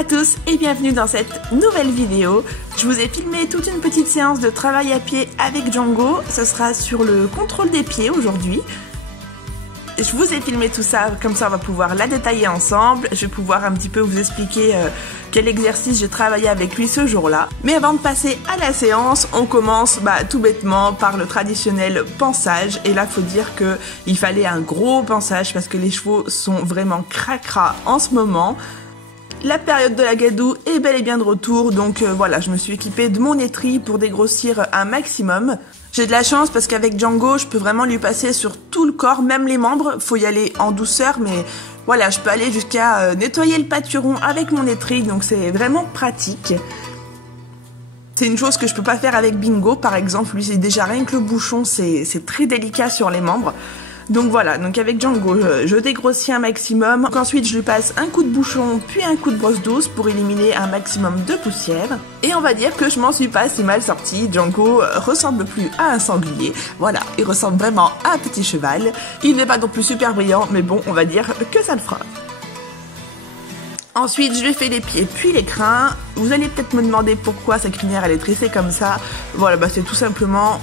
à tous et bienvenue dans cette nouvelle vidéo. Je vous ai filmé toute une petite séance de travail à pied avec Django. Ce sera sur le contrôle des pieds aujourd'hui. Je vous ai filmé tout ça, comme ça on va pouvoir la détailler ensemble. Je vais pouvoir un petit peu vous expliquer quel exercice j'ai travaillé avec lui ce jour-là. Mais avant de passer à la séance, on commence tout bêtement par le traditionnel pansage. Et là, faut dire que il fallait un gros pansage parce que les chevaux sont vraiment cracra en ce moment. La période de la gadoue est bel et bien de retour, donc voilà, je me suis équipée de mon étris pour dégrossir un maximum. J'ai de la chance parce qu'avec Django, je peux vraiment lui passer sur tout le corps, même les membres. Faut y aller en douceur, mais voilà, je peux aller jusqu'à nettoyer le pâturon avec mon étris, donc c'est vraiment pratique. C'est une chose que je peux pas faire avec Bingo, par exemple. Lui, c'est déjà rien que le bouchon, c'est très délicat sur les membres. Donc voilà, donc avec Django, je dégrossis un maximum. Donc ensuite, je lui passe un coup de bouchon, puis un coup de brosse douce pour éliminer un maximum de poussière. Et on va dire que je m'en suis pas si mal sortie. Django ressemble plus à un sanglier. Voilà, il ressemble vraiment à un petit cheval. Il n'est pas non plus super brillant, mais bon, on va dire que ça le fera. Ensuite, je lui fais les pieds puis les crins. Vous allez peut-être me demander pourquoi sa crinière elle est tressée comme ça. Voilà, c'est tout simplement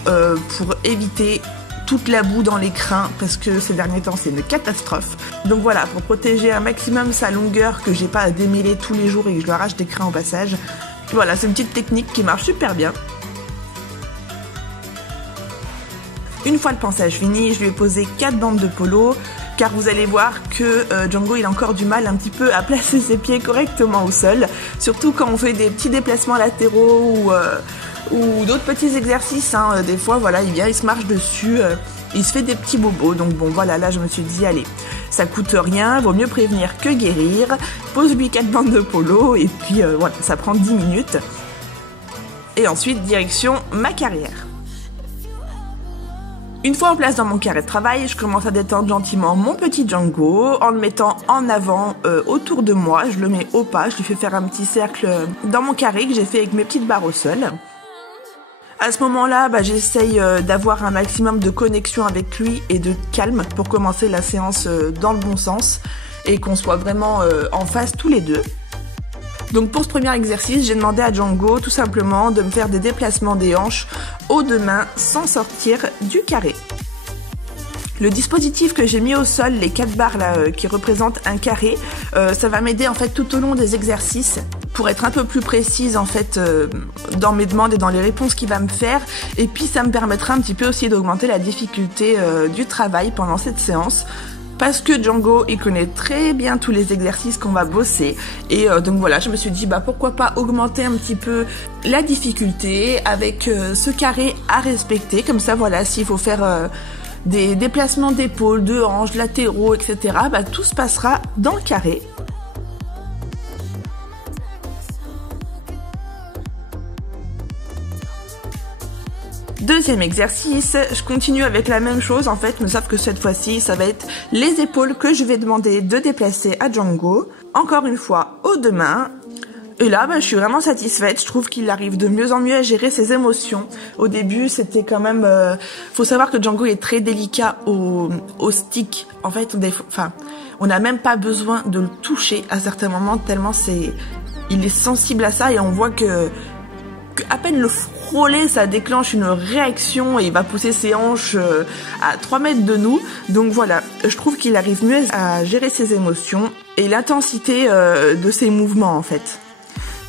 pour éviter toute la boue dans les crins parce que ces derniers temps c'est une catastrophe. Donc voilà, pour protéger un maximum sa longueur, que j'ai pas à démêler tous les jours et que je lui arrache des crins au passage. Voilà, c'est une petite technique qui marche super bien. Une fois le pansage fini, je lui ai posé 4 bandes de polo car vous allez voir que Django il a encore du mal un petit peu à placer ses pieds correctement au sol, surtout quand on fait des petits déplacements latéraux ou d'autres petits exercices, hein. Des fois voilà, il vient, il se marche dessus, il se fait des petits bobos. Donc bon voilà, là je me suis dit allez, ça coûte rien, vaut mieux prévenir que guérir. Pose-lui 4 bandes de polo et puis voilà, ça prend 10 minutes. Et ensuite direction ma carrière. Une fois en place dans mon carré de travail, je commence à détendre gentiment mon petit Django en le mettant en avant autour de moi. Je le mets au pas, je lui fais faire un petit cercle dans mon carré que j'ai fait avec mes petites barres au sol. À ce moment-là, j'essaye d'avoir un maximum de connexion avec lui et de calme pour commencer la séance dans le bon sens et qu'on soit vraiment en phase tous les deux. Donc pour ce premier exercice, j'ai demandé à Django tout simplement de me faire des déplacements des hanches aux deux mains sans sortir du carré. Le dispositif que j'ai mis au sol, les 4 barres là qui représentent un carré, ça va m'aider en fait tout au long des exercices pour être un peu plus précise en fait dans mes demandes et dans les réponses qu'il va me faire. Et puis ça me permettra un petit peu aussi d'augmenter la difficulté du travail pendant cette séance. Parce que Django, il connaît très bien tous les exercices qu'on va bosser. Et donc voilà, je me suis dit, pourquoi pas augmenter un petit peu la difficulté avec ce carré à respecter. Comme ça, voilà, s'il faut faire des déplacements d'épaules, de hanches, latéraux, etc., tout se passera dans le carré. Deuxième exercice, je continue avec la même chose en fait, mais sauf que cette fois-ci, ça va être les épaules que je vais demander de déplacer à Django. Encore une fois, aux deux mains. Et là, je suis vraiment satisfaite. Je trouve qu'il arrive de mieux en mieux à gérer ses émotions. Au début, c'était quand même... faut savoir que Django est très délicat au stick. En fait, on n'a même pas besoin de le toucher à certains moments, tellement il est sensible à ça et on voit que à peine le frôler, ça déclenche une réaction et il va pousser ses hanches à 3 mètres de nous. Donc voilà, je trouve qu'il arrive mieux à gérer ses émotions et l'intensité de ses mouvements en fait.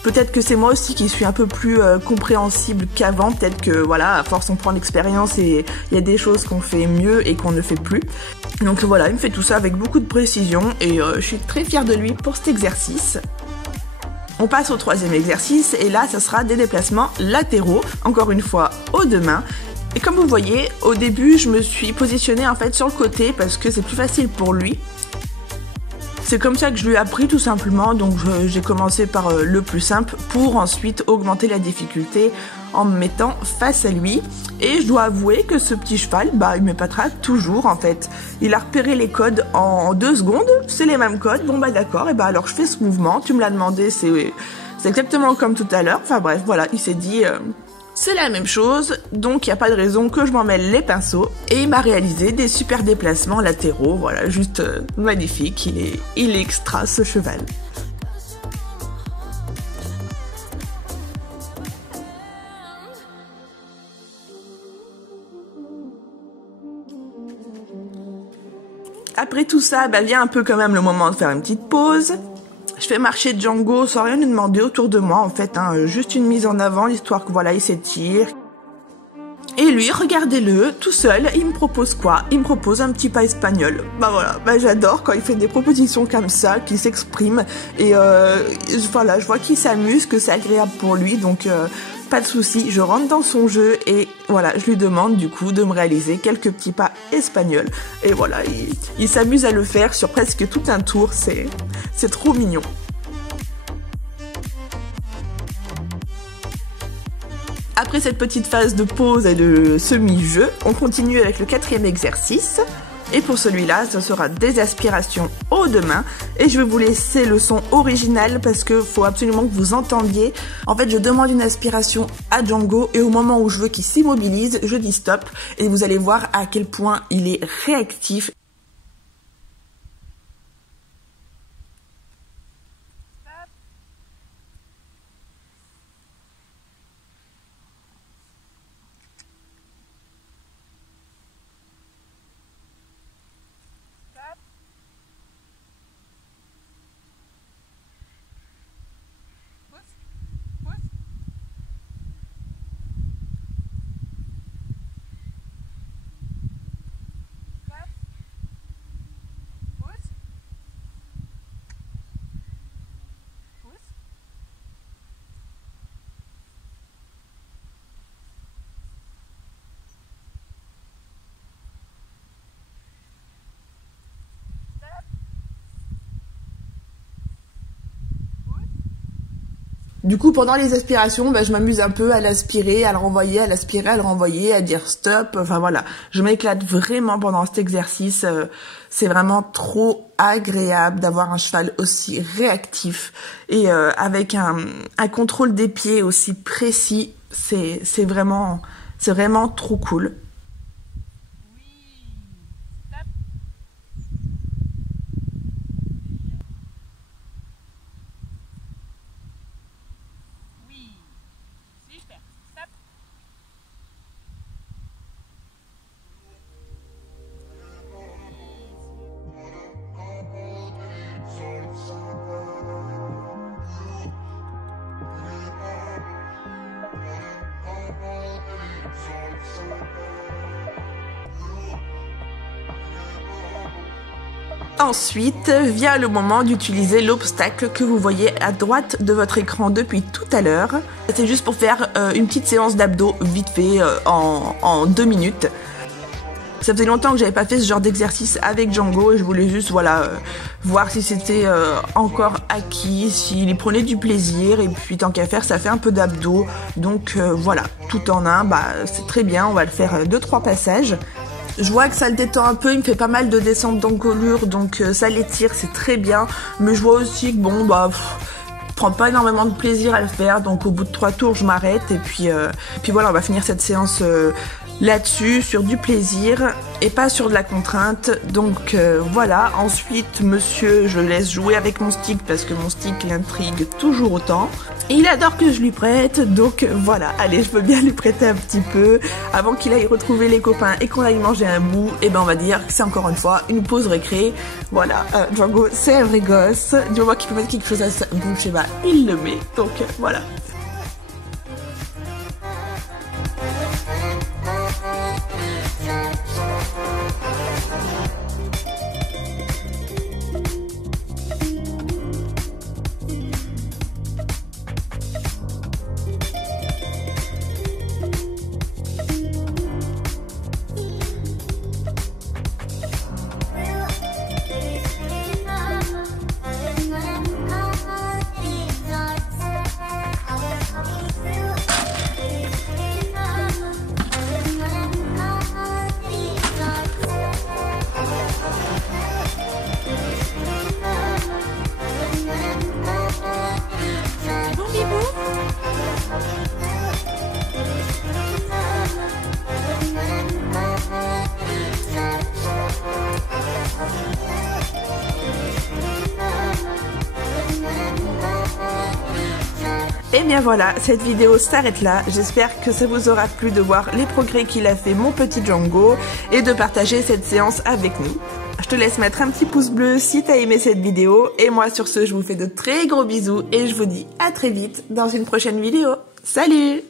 Peut-être que c'est moi aussi qui suis un peu plus compréhensible qu'avant. Peut-être que voilà, à force on prend l'expérience et il y a des choses qu'on fait mieux et qu'on ne fait plus. Donc voilà, il me fait tout ça avec beaucoup de précision et je suis très fière de lui pour cet exercice. On passe au troisième exercice et là, ça sera des déplacements latéraux, encore une fois aux deux mains. Et comme vous voyez, au début, je me suis positionnée en fait sur le côté parce que c'est plus facile pour lui. C'est comme ça que je lui ai appris tout simplement, donc j'ai commencé par le plus simple pour ensuite augmenter la difficulté en me mettant face à lui. Et je dois avouer que ce petit cheval, il m'épatera toujours en fait. Il a repéré les codes en 2 secondes, c'est les mêmes codes, bon d'accord, et alors je fais ce mouvement, tu me l'as demandé, c'est exactement comme tout à l'heure. Enfin bref, voilà, il s'est dit... c'est la même chose, donc il n'y a pas de raison que je m'en mêle les pinceaux. Et il m'a réalisé des super déplacements latéraux, voilà, juste magnifique, il est extra ce cheval. Après tout ça, bah, vient un peu quand même le moment de faire une petite pause. Je fais marcher Django sans rien lui demander autour de moi en fait, hein, juste une mise en avant, histoire que voilà, il s'étire. Et lui, regardez-le, tout seul, il me propose quoi? Il me propose un petit pas espagnol. Bah voilà, bah j'adore quand il fait des propositions comme ça, qu'il s'exprime. Et voilà, je vois qu'il s'amuse, que c'est agréable pour lui, donc pas de souci. Je rentre dans son jeu et voilà, je lui demande du coup de me réaliser quelques petits pas espagnols. Et voilà, il s'amuse à le faire sur presque tout un tour, c'est trop mignon. Après cette petite phase de pause et de semi-jeu, on continue avec le 4e exercice. Et pour celui-là, ce sera des aspirations aux deux mains. Et je vais vous laisser le son original parce que faut absolument que vous entendiez. En fait, je demande une aspiration à Django et au moment où je veux qu'il s'immobilise, je dis stop. Et vous allez voir à quel point il est réactif. Du coup, pendant les aspirations, bah, je m'amuse un peu à l'aspirer, à le renvoyer, à l'aspirer, à le renvoyer, à dire stop. Enfin voilà, je m'éclate vraiment pendant cet exercice. C'est vraiment trop agréable d'avoir un cheval aussi réactif et avec un contrôle des pieds aussi précis. C'est vraiment trop cool. Ensuite, vient le moment d'utiliser l'obstacle que vous voyez à droite de votre écran depuis tout à l'heure. C'est juste pour faire une petite séance d'abdos vite fait en 2 minutes. Ça faisait longtemps que j'avais pas fait ce genre d'exercice avec Django et je voulais juste voilà voir si c'était encore acquis, s'il y prenait du plaisir et puis tant qu'à faire ça fait un peu d'abdos. Donc voilà, tout en un, bah c'est très bien, on va le faire 2-3 passages. Je vois que ça le détend un peu, il me fait pas mal de descentes d'encolure, donc ça l'étire, c'est très bien. Mais je vois aussi que bon, bah, je prends pas énormément de plaisir à le faire, donc au bout de 3 tours, je m'arrête. Et puis voilà, on va finir cette séance là-dessus, sur du plaisir et pas sur de la contrainte. Donc voilà, ensuite, monsieur, je le laisse jouer avec mon stick parce que mon stick l'intrigue toujours autant. Et il adore que je lui prête, donc voilà, allez, je veux bien lui prêter un petit peu avant qu'il aille retrouver les copains et qu'on aille manger un bout. Et ben on va dire que c'est encore une fois une pause récré. Voilà, Django, c'est un vrai gosse. Du moment qu'il peut mettre quelque chose à sa bouche, et ben il le met. Donc voilà. Et bien voilà, cette vidéo s'arrête là. J'espère que ça vous aura plu de voir les progrès qu'il a fait mon petit Django et de partager cette séance avec nous. Je te laisse mettre un petit pouce bleu si t'as aimé cette vidéo. Et moi sur ce, je vous fais de très gros bisous et je vous dis à très vite dans une prochaine vidéo. Salut!